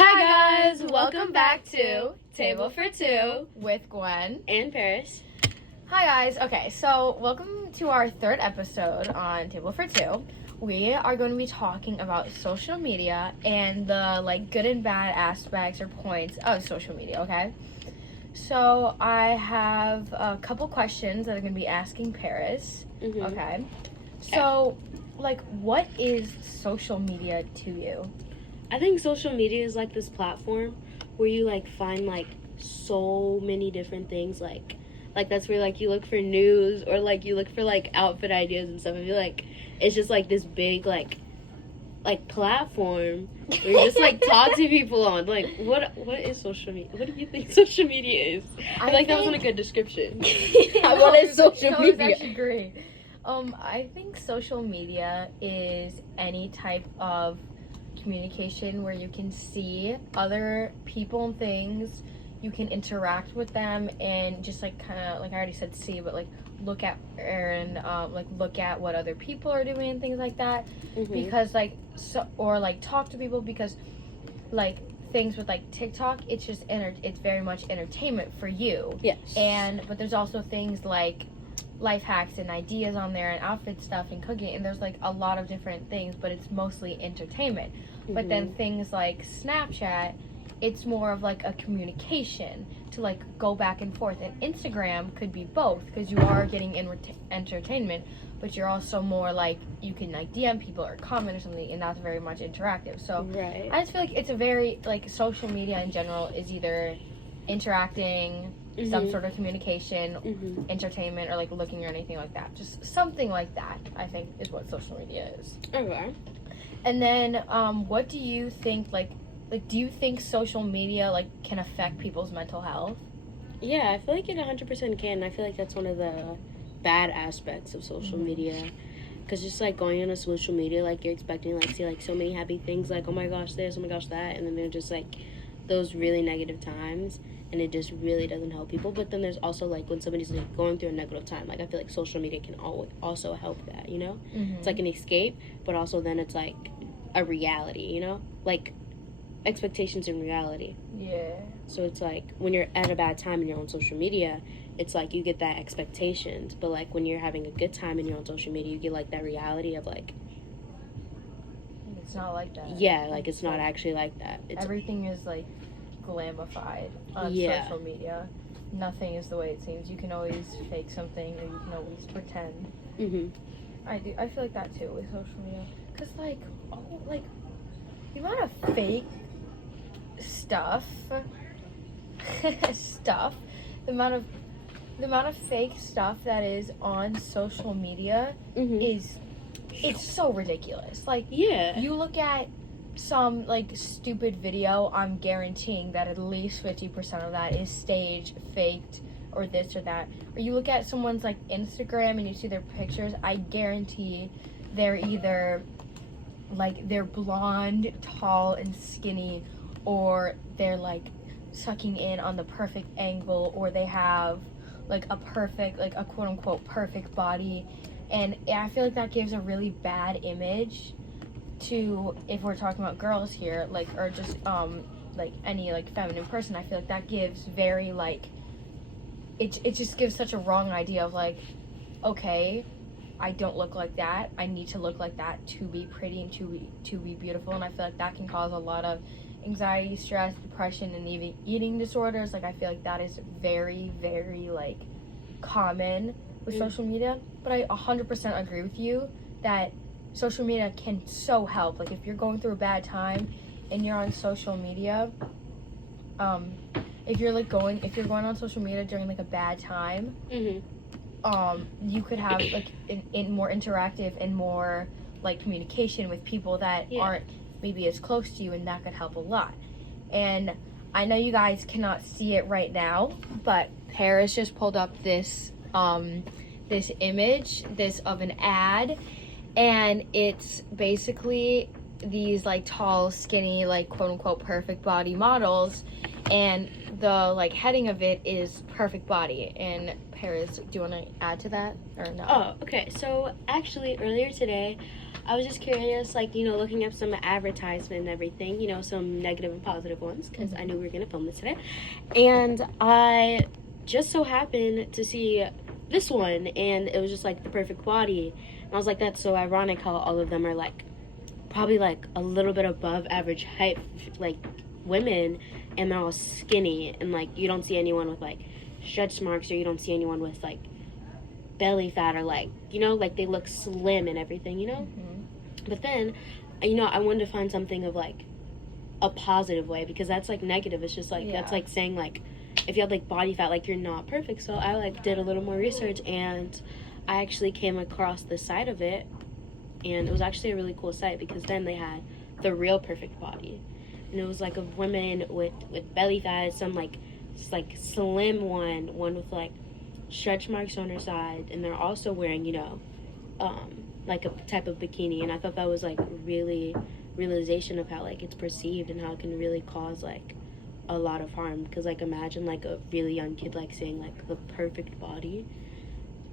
Hi guys, welcome back to Table for Two with Gwen and Paris. Hi guys. Okay, so welcome to our third episode on Table for Two. We are going to be talking about social media and the good and bad aspects or points of social media, okay? So I have a couple questions that I'm going to be asking Paris. Mm-hmm. Okay. So what is social media to you? I think social media is like this platform where you find so many different things like that's where you look for news or you look for outfit ideas and stuff. I feel like it's just this big platform where you just talk to people on what is social media? What do you think social media is? I feel that wasn't a good description. What is social media? That was actually great. I think social media is any type of communication where you can see other people and things, you can interact with them, and just kind of I already said see, but look at and look at what other people are doing and things like that. Mm-hmm. Because talk to people, because things with TikTok, it's just it's very much entertainment for you. Yes. But there's also things like life hacks and ideas on there and outfit stuff and cooking, and there's a lot of different things, but it's mostly entertainment. Mm-hmm. But then things like Snapchat, it's more of a communication to go back and forth, and Instagram could be both because you are getting entertainment, but you're also more you can DM people or comment or something, and that's very much interactive. So right. I just feel it's a very social media in general is either interacting, mm-hmm. some sort of communication, mm-hmm. entertainment, or looking or anything like that. Just something like that, I think, is what social media is. Okay. And then, what do you think, do you think social media, can affect people's mental health? Yeah, I feel it 100% can. I feel that's one of the bad aspects of social mm-hmm. media. Because just, going on a social media, you're expecting, see, so many happy things, oh my gosh, this, oh my gosh, that, and then they're just, those really negative times, and it just really doesn't help people. But then there's also when somebody's going through a negative time, I feel social media can also help that, you know? Mm-hmm. It's an escape, but also then it's a reality, you know? Expectations and reality. Yeah. So it's when you're at a bad time and you're on social media, it's you get that expectations, but when you're having a good time and you're on social media, you get that reality of it's not like that. Yeah, it's not actually like that. Everything is glamified on social media. Nothing is the way it seems. You can always fake something, or you can always pretend. Mhm. I feel that too with social media, cause the amount of fake stuff, the amount of fake stuff that is on social media mm-hmm. it's so ridiculous. Yeah. You look at some stupid video, I'm guaranteeing that at least 50% of that is staged, faked, or this or that. Or you look at someone's Instagram and you see their pictures, I guarantee they're either they're blonde, tall, and skinny, or they're sucking in on the perfect angle, or they have a perfect, a quote-unquote perfect body. And I feel that gives a really bad image to, if we're talking about girls here, or just any feminine person. I feel that gives very it just gives such a wrong idea of okay, I don't look like that, I need to look like that to be pretty and to be beautiful. And I feel that can cause a lot of anxiety, stress, depression, and even eating disorders. I feel that is very, very common with social media. But I 100% agree with you that social media can so help. If you're going through a bad time and you're on social media, if you're going on social media during a bad time, mm-hmm. You could have in more interactive and more communication with people that aren't maybe as close to you, and that could help a lot. And I know you guys cannot see it right now, but Paris just pulled up this image of an ad, and it's basically these like tall, skinny, like quote unquote perfect body models, and the like heading of it is perfect body. And Paris, do you want to add to that or no? Oh, okay. So actually, earlier today, I was just curious, like, looking up some advertisement and everything, some negative and positive ones, because I knew we were going to film this today. And I just so happened to see this one, and it was just, like, the perfect body. And I was like, that's so ironic how all of them are, like, probably, like, a little bit above average height, like, women, and they're all skinny. And, like, you don't see anyone with, like, stretch marks, or you don't see anyone with, like, belly fat, or, like, like, they look slim and everything, But then, I wanted to find something of, like, a positive way, because that's, like, negative. It's just, like, that's, like, saying, like, if you have, like, body fat, like, you're not perfect. So I, like, did a little more research, and I actually came across the site of it, and it was actually a really cool site, because then they had the real perfect body. And it was, like, of women with belly fat, some, like slim one with, like, stretch marks on her side, and they're also wearing, like a type of bikini. And I thought that was, like, really realization of how, like, it's perceived and how it can really cause, like, a lot of harm. Because, like, imagine, like, a really young kid, like, saying, like, the perfect body,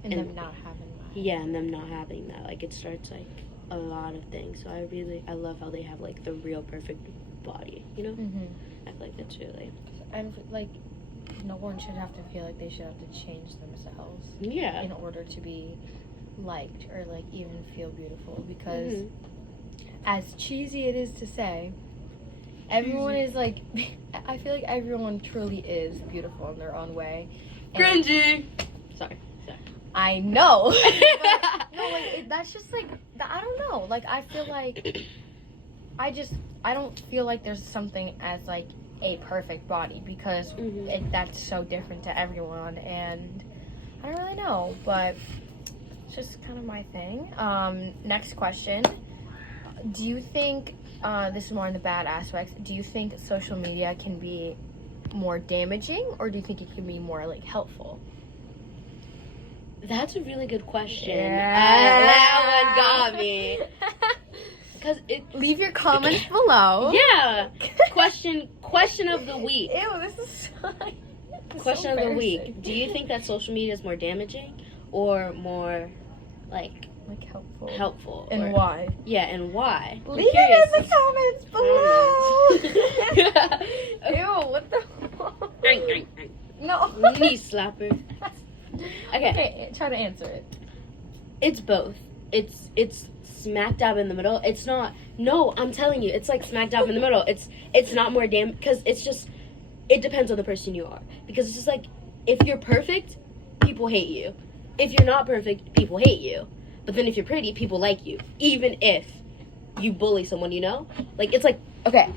and them not having that. Yeah, and them not having that. Like, it starts, like, a lot of things. So I love how they have, like, the real perfect body, I feel like that's really... And, like, no one should have to feel like they should have to change themselves in order to be liked or, like, even feel beautiful, because as cheesy it is to say, everyone is, like, I feel like everyone truly is beautiful in their own way. Cringy! Sorry. I know. But, no, like, that's just, like, I don't know. Like, I feel like I don't feel like there's something as, like, a perfect body, because that's so different to everyone, and I don't really know, but it's just kind of my thing. Next question. Do you think, this is more in the bad aspects, do you think social media can be more damaging, or do you think it can be more, like, helpful? That's a really good question. That one got me. Because leave your comments below. Yeah. Question of the week. Ew, this is so, question of the week. Do you think that social media is more damaging or more like helpful? And why? Yeah, and why? Leave it in the comments below. Ew, what the No. Knee slapper. Okay, try to answer it. It's both. It's smack dab in the middle. It's not. No, I'm telling you, it's like smack dab in the middle. It's not more because it's just. It depends on the person you are, because it's just like, if you're perfect, people hate you. If you're not perfect, people hate you. But then if you're pretty, people like you, even if you bully someone. Like, it's like, okay,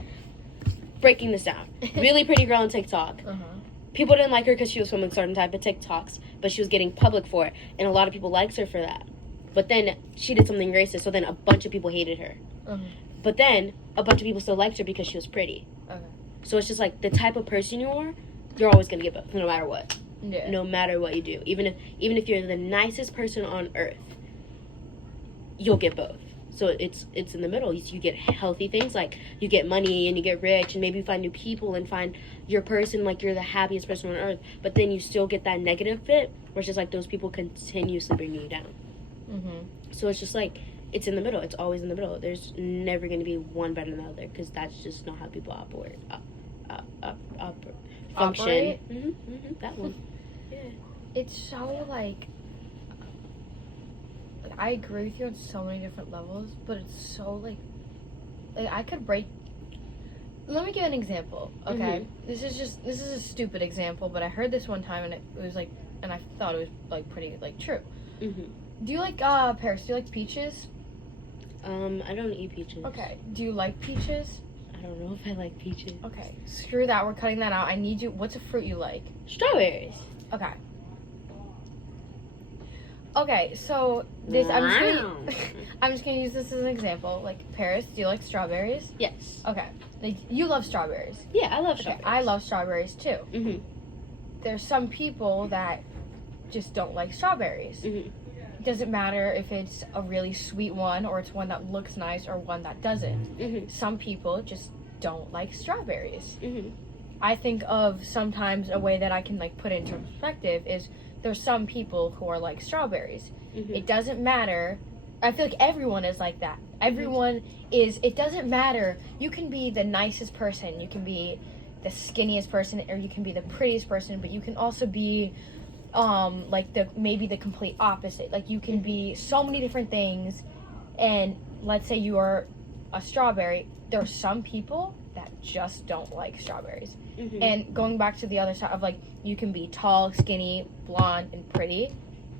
breaking this down. Really pretty girl on TikTok. People didn't like her because she was filming certain type of TikToks, but she was getting public for it, and a lot of people liked her for that. But then she did something racist, so then a bunch of people hated her. But then a bunch of people still liked her because she was pretty. So it's just like, the type of person you are, you're always gonna get both, no matter what. Yeah. No matter what you do, even if you're the nicest person on earth, you'll get both. So it's in the middle. You get healthy things, like you get money and you get rich, and maybe you find new people and find your person, like you're the happiest person on earth. But then you still get that negative bit, where it's just like those people continuously bring you down. So it's just like, it's in the middle. It's always in the middle. There's never going to be one better than the other, because that's just not how people function. That one. Yeah. It's so like I agree with you on so many different levels, but it's so like I could break. Let me give an example. Okay, this is a stupid example, but I heard this one time and it was like, and I thought it was like pretty like true. Do you like Paris? Do you like peaches? I don't eat peaches. Okay. Do you like peaches? I don't know if I like peaches. Okay. Screw that. We're cutting that out. I need you. What's a fruit you like? Strawberries. Okay. Okay. So this I'm just gonna use this as an example. Like, Paris, do you like strawberries? Yes. Okay. Like, you love strawberries. Yeah, I love strawberries. I love strawberries too. There's some people that just don't like strawberries. it doesn't matter if it's a really sweet one or it's one that looks nice or one that doesn't. Some people just don't like strawberries. I think of sometimes a way that I can like put it into perspective is there's some people who are like strawberries. It doesn't matter. I feel like everyone is like that. Everyone is, it doesn't matter. You can be the nicest person, you can be the skinniest person, or you can be the prettiest person, but you can also be like maybe the complete opposite. Like you can be so many different things, and let's say you are a strawberry. There are some people that just don't like strawberries. And going back to the other side of like, you can be tall, skinny, blonde, and pretty,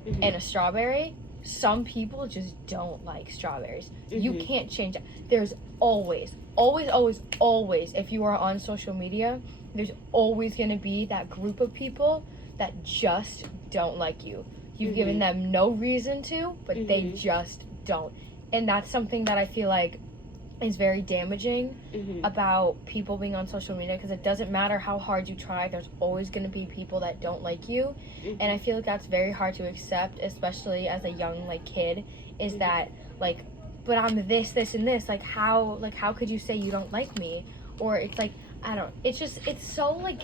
and a strawberry. Some people just don't like strawberries. You can't change that. There's always, if you are on social media, there's always going to be that group of people that just don't like you. You've given them no reason to, but they just don't. And that's something that I feel like is very damaging about people being on social media, because it doesn't matter how hard you try, there's always going to be people that don't like you. And I feel like that's very hard to accept, especially as a young like kid, is that like, but I'm this and this, like how could you say you don't like me? Or it's like, I don't, it's so like,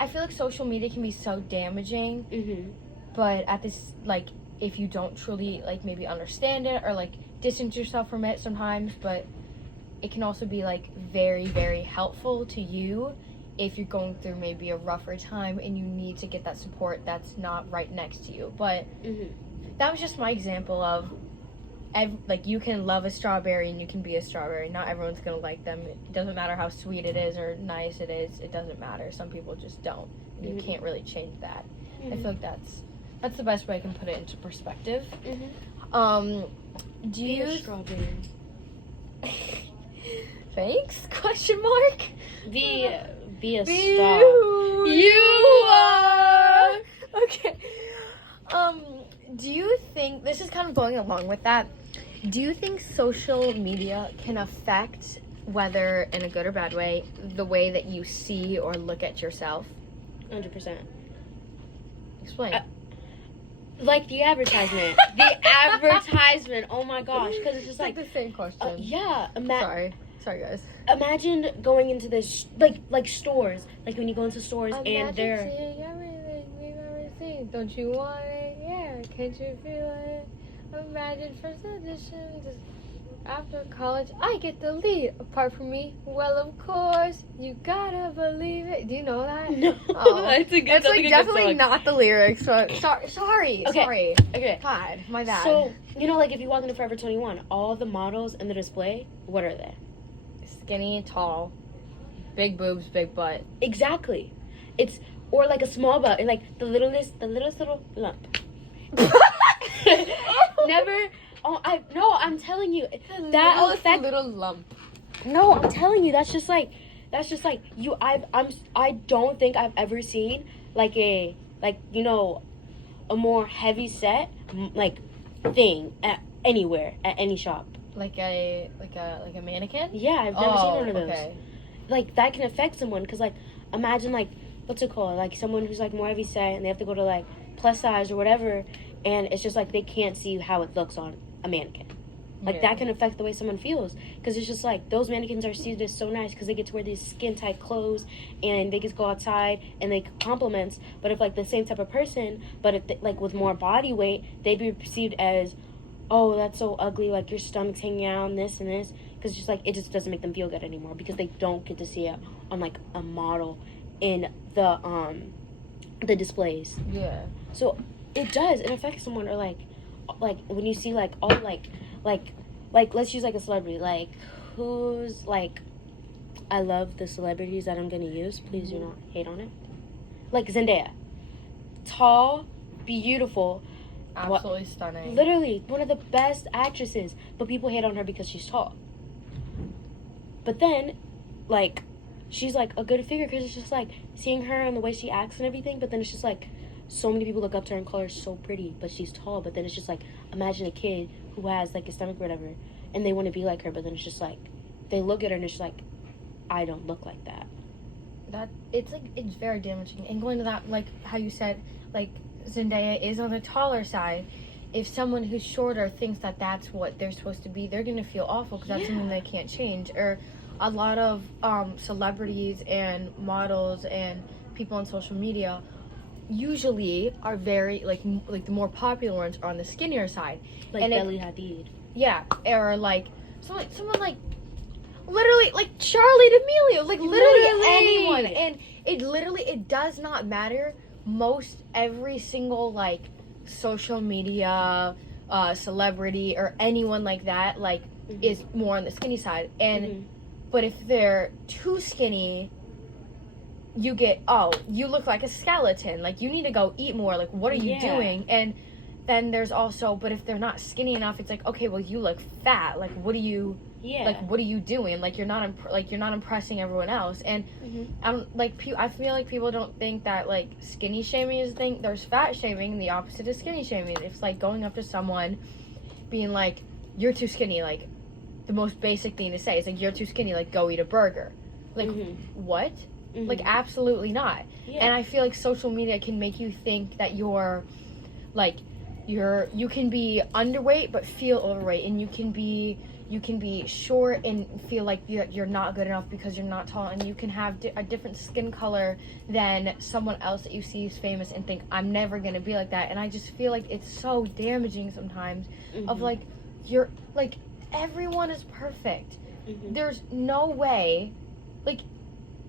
I feel like social media can be so damaging, but at this, like, if you don't truly like maybe understand it or like distance yourself from it sometimes, but it can also be like very, very helpful to you if you're going through maybe a rougher time and you need to get that support that's not right next to you. But that was just my example of like, you can love a strawberry and you can be a strawberry. Not everyone's gonna like them. It doesn't matter how sweet it is or nice it is. It doesn't matter. Some people just don't. You can't really change that. I feel like that's the best way I can put it into perspective. Do Be a you strawberry. Thanks? Question mark. Be a Be star. who you are. Okay. Do you think, this is kind of going along with that, do you think social media can affect, whether in a good or bad way, the way that you see or look at yourself? 100%. Explain. Like the advertisement. Oh my gosh, because it's just like the same question. yeah. Sorry guys. Imagine going into this like stores, like when you go into stores and they're. Seeing everything we've ever seen. Don't you want it? Yeah, can't you feel it? Imagine first edition. After college, I get the lead. Apart from me, well, of course, you gotta believe it. Do you know that? No, It's like definitely not the lyrics. But sorry. Okay. God, my bad. So you know, like if you walk into Forever 21, all the models in the display, what are they? Skinny, tall, big boobs, big butt. Exactly. It's or like a small butt, and like the littlest little lump. Never. Oh, I'm telling you that affect little lump. No, I'm telling you that's just like you. I don't think I've ever seen a more heavy set like thing at anywhere at any shop. Like a mannequin? Yeah, I've never seen one of those. Okay. Like that can affect someone because like imagine like what's it called, like someone who's like more heavy set and they have to go to like plus size or whatever, and it's just like they can't see how it looks on a mannequin. Like that can affect the way someone feels because it's just like those mannequins are seen as so nice because they get to wear these skin tight clothes and they get to go outside and they compliments. But if like the same type of person, but if they, like with more body weight, they'd be perceived as, oh, that's so ugly, like your stomach's hanging out and this because just like it just doesn't make them feel good anymore because they don't get to see it on like a model in the displays. Yeah. So it affects someone, or like when you see like all like let's use like a celebrity, like who's like, I love the celebrities that I'm gonna use, please do not hate on it, like Zendaya, tall, beautiful, Absolutely stunning. literally one of the best actresses, but people hate on her because she's tall. But then like she's like a good figure because it's just like seeing her and the way she acts and everything, but then it's just like so many people look up to her and call her so pretty, but she's tall. But then it's just like, imagine a kid who has like a stomach or whatever and they want to be like her, but then it's just like they look at her and it's just like, I don't look like that. That it's very damaging. And going to that, like how you said, like Zendaya is on the taller side, if someone who's shorter thinks that that's what they're supposed to be, they're gonna feel awful because that's something they can't change. Or a lot of celebrities and models and people on social media usually are very like the more popular ones are on the skinnier side, Like and Belly Hadid. yeah, or like someone like literally like Charlie D'Amelio, like literally anyone, and it does not matter. Most every single like social media celebrity or anyone like that like is more on the skinny side, and but if they're too skinny, you get, oh, you look like a skeleton, like you need to go eat more, like what are you doing? And then there's also, but if they're not skinny enough, it's like, okay, well you look fat, like what are you like what are you doing? Like you're not impressing everyone else. And I feel like people don't think that like skinny shaming is a thing. There's fat shaming, and the opposite is skinny shaming. It's like going up to someone being like, you're too skinny, like the most basic thing to say is like, you're too skinny, like go eat a burger. Like what? Like absolutely not. And I feel like social media can make you think that you're like you can be underweight but feel overweight, and you can be short and feel like you're not good enough because you're not tall, and you can have a different skin color than someone else that you see is famous and think, I'm never gonna be like that. And I just feel like it's so damaging sometimes of like, you're like, everyone is perfect. There's no way, like,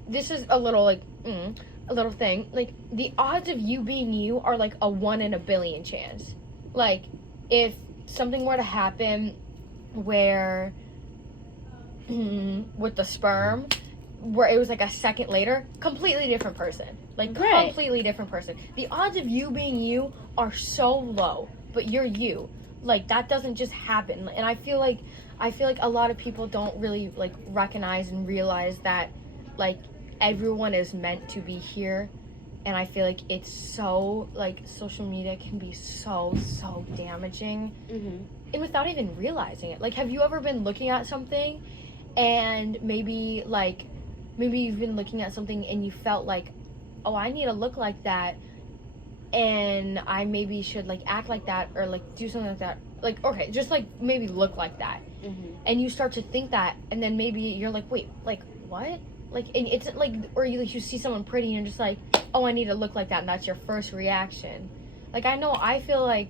this is a little like a little thing, like the odds of you being you are like a 1 in a billion chance. Like if something were to happen where with the sperm, where it was like a second later, completely different person, like completely different person. The odds of you being you are so low, but you're you, like that doesn't just happen. And I feel like a lot of people don't really like recognize and realize that like everyone is meant to be here. And I feel like it's so, like, social media can be so damaging, and without even realizing it. Like, have you ever been looking at something, and maybe you've been looking at something and you felt like, oh, I need to look like that, and I maybe should, like, act like that, or, like, do something like that. Like, okay, just, like, maybe look like that. And you start to think that, and then maybe you're like, wait, like, what? Like, and it's like, or you see someone pretty and you're just like, oh, I need to look like that, and that's your first reaction. Like, I feel like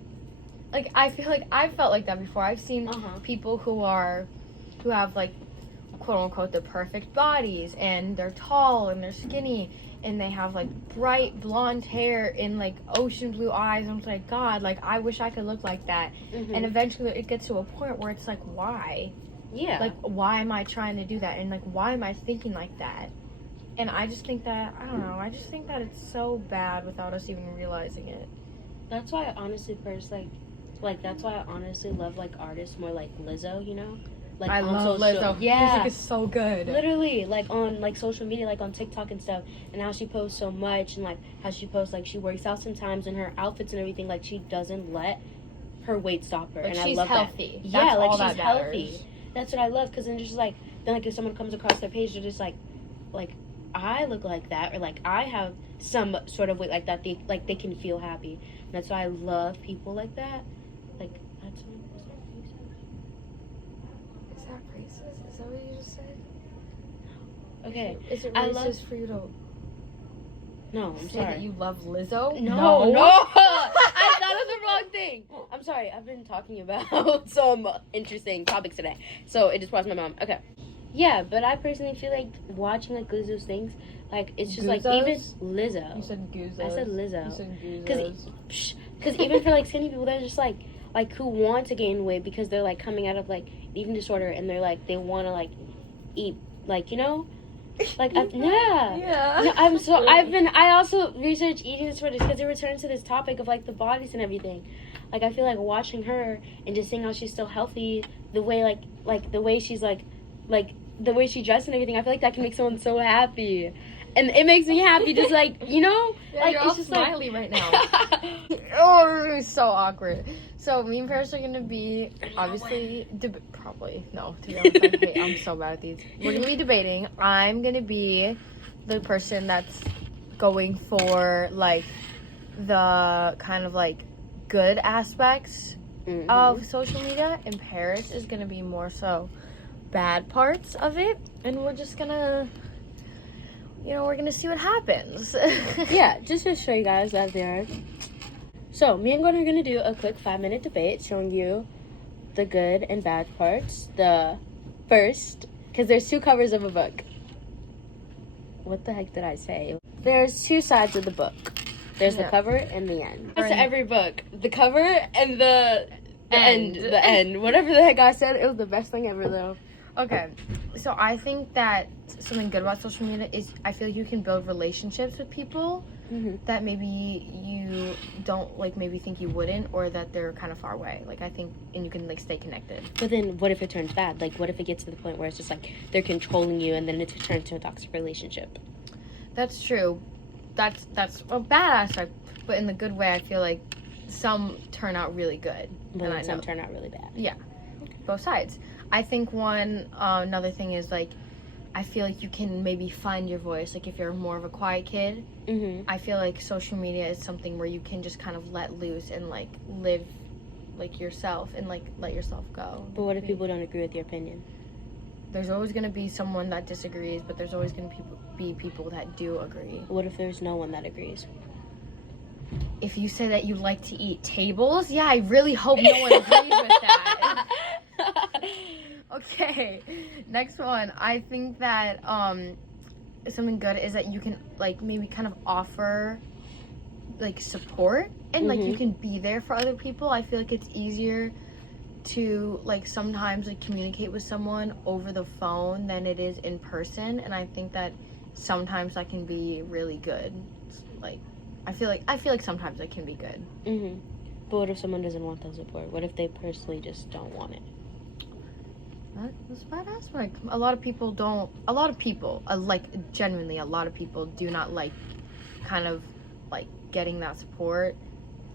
I've felt like that before. I've seen people who have like, quote unquote, the perfect bodies, and they're tall and they're skinny, and they have like bright blonde hair and like ocean blue eyes. I'm like, God, like I wish I could look like that. And eventually it gets to a point where it's like, why? Yeah. Like, why am I trying to do that? And, like, why am I thinking like that? And I just think that, I don't know, I just think that it's so bad without us even realizing it. That's why I honestly that's why I honestly love, like, artists more like Lizzo, you know? Like, I love Lizzo. Yeah. Music is so good. Literally, like, on, like, social media, like, on TikTok and stuff, and how she posts so much, and, like, how she posts, like, she works out sometimes, and her outfits and everything, like, she doesn't let her weight stop her. Like, and she's I love healthy. That. That's Yeah, like, all she's that matters. healthy. That's what I love, because then just like if someone comes across their page, they're just like I look like that, or like I have some sort of weight like that, they can feel happy. And that's why I love people like that. Like, that's what you said. Is that racist? Is that what you just said? Okay. Is it racist for you to No, I'm say sorry. that you love Lizzo? No. I thought of the wrong thing. I'm sorry. I've been talking about some interesting topics today, so it just crossed my mind. Okay. Yeah, but I personally feel like watching like Lizzo's things, like it's just like even Lizzo. You said Goozos. I said Lizzo. You said Goozos. Because even for like skinny people, they're just like who want to gain weight because they're like coming out of like eating disorder, and they're like they want to like eat, like, you know. Like, Yeah. No, I also researched eating disorders because it returns to this topic of, like, the bodies and everything. Like, I feel like watching her and just seeing how she's still healthy, the way, like the way she's, like, the way she dressed and everything, I feel like that can make someone so happy. And it makes me happy, just, like, you know? Yeah, like, you're it's all just smiley right now. Oh, this is so awkward. So, me and Paris are going to be, obviously, probably, no, to be honest, I'm so bad at these. We're going to be debating. I'm going to be the person that's going for, like, the kind of, like, good aspects of social media, and Paris is going to be more so bad parts of it, and we're just going to, we're going to see what happens. Yeah, just to show you guys that there. So, me and Gwen are going to do a quick 5-minute debate showing you the good and bad parts. The first, because there's 2 covers of a book. What the heck did I say? There's 2 sides of the book. There's the cover and the end. It's every book. The cover and the end. The end. Whatever the heck I said, it was the best thing ever, though. Okay, so I think that something good about social media is I feel like you can build relationships with people that maybe you don't, like, maybe think you wouldn't, or that they're kind of far away. Like, I think, and you can, like, stay connected. But then what if it turns bad? Like, what if it gets to the point where it's just, like, they're controlling you and then it turns into a toxic relationship? That's true. That's a bad aspect, but in the good way, I feel like some turn out really good. But then some turn out really bad. Yeah, both sides. I think another thing is, like, I feel like you can maybe find your voice. Like, if you're more of a quiet kid, I feel like social media is something where you can just kind of let loose and, like, live, like, yourself and, like, let yourself go. But what if people don't agree with your opinion? There's always going to be someone that disagrees, but there's always going to be people that do agree. What if there's no one that agrees? If you say that you like to eat tables, yeah, I really hope no one agrees with that. Okay, next one. I think that something good is that you can, like, maybe kind of offer, like, support and like you can be there for other people. I feel like it's easier to, like, sometimes, like, communicate with someone over the phone than it is in person, and I think that sometimes that can be really good. Like, I feel like sometimes it can be good. But what if someone doesn't want that support? What if they personally just don't want it? That's a bad aspect. A lot of people, like, genuinely, a lot of people do not like kind of, like, getting that support,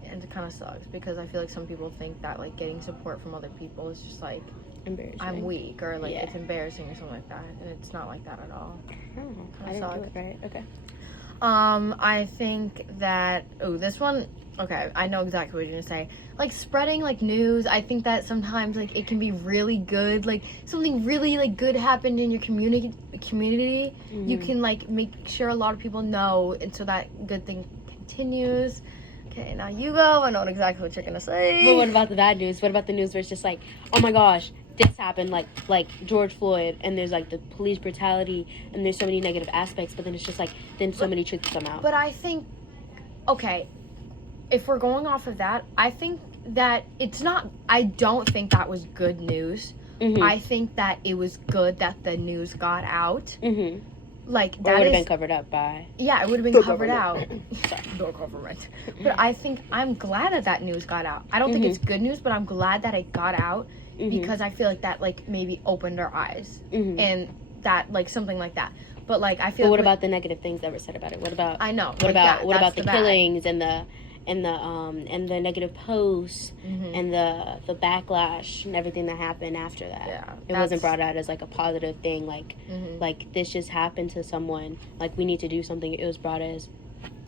and it kind of sucks because I feel like some people think that, like, getting support from other people is just, like, embarrassing. I'm weak, or, like, it's embarrassing or something like that, and it's not like that at all. I didn't do it right. Okay. I think that, this one, okay, I know exactly what you're gonna say. Like, spreading, like, news, I think that sometimes, like, it can be really good. Like, something really, like, good happened in your community, you can, like, make sure a lot of people know, and so that good thing continues. Okay, now you go. I know exactly what you're gonna say. But what about the bad news? What about the news where it's just like, oh my gosh, this happened, like George Floyd, and there's, like, the police brutality, and there's so many negative aspects, but then it's just like, then so many truths come out. But I think, okay, if we're going off of that, I think that I don't think that was good news. I think that it was good that the news got out. Like, that would have been covered up by... Yeah, it would have been covered out. Sorry, the government. But I think I'm glad that news got out. I don't think it's good news, but I'm glad that it got out because I feel like that, like, maybe opened our eyes. And that, like, something like that. But, like, I feel... But what about the negative things that were said about it? What about... I know. What about the killings and the negative posts and the backlash and everything that happened after that? Yeah, it wasn't brought out as, like, a positive thing, like like this just happened to someone, like, we need to do something. It was brought as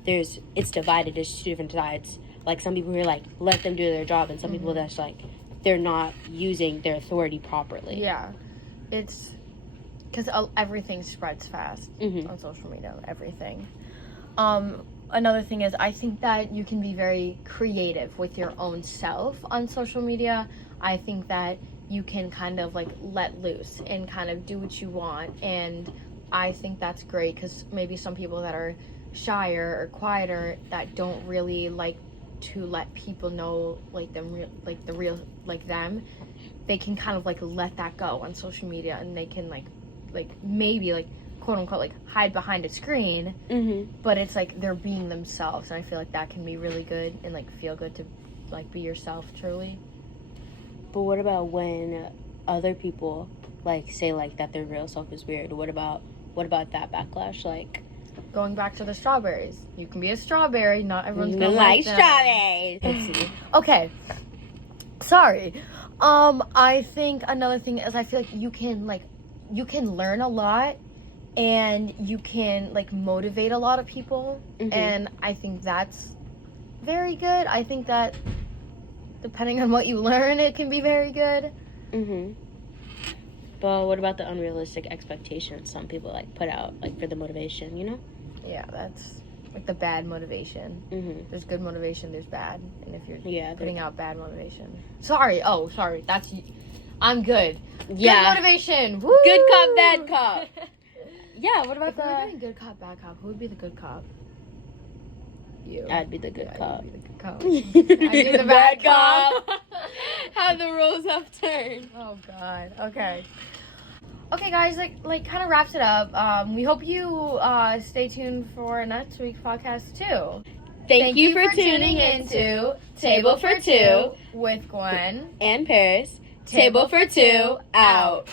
it's divided. There's 2 different sides. Like, some people who are like, let them do their job, and some people that's like, they're not using their authority properly. Yeah, it's because everything spreads fast on social media. Everything. Another thing is, I think that you can be very creative with your own self on social media. I think that you can kind of, like, let loose and kind of do what you want, and I think that's great because maybe some people that are shyer or quieter that don't really like to let people know, like, the real them, they can kind of, like, let that go on social media, and they can, like maybe, like, quote unquote, like, hide behind a screen, but it's like they're being themselves, and I feel like that can be really good and, like, feel good to, like, be yourself truly. But what about when other people, like, say, like, that their real self is weird? What about that backlash? Like, going back to the strawberries, you can be a strawberry, not everyone's gonna like them. strawberries. Let's see. Okay, sorry. I think another thing is, I feel like you can learn a lot, and you can, like, motivate a lot of people, and I think that's very good. I think that depending on what you learn, it can be very good. Mm-hmm. But what about the unrealistic expectations some people like put out like for the motivation, you know? Yeah, that's like the bad motivation. Mm-hmm. There's good motivation, there's bad. And if you're Yeah. putting out bad motivation. Sorry. That's... I'm good. Yeah. Good motivation. Woo! Good cop, bad cop. Yeah, what about If we were doing good cop, bad cop, who would be the good cop? You. I'd be the good cop. You'd be the good cop. I'd be the bad cop. How the roles have turned. Oh God. Okay. Okay, guys. Like, kind of wraps it up. We hope you stay tuned for next week's podcast too. Thank you for tuning into Table for Two with Gwen and Paris. Table for Two out.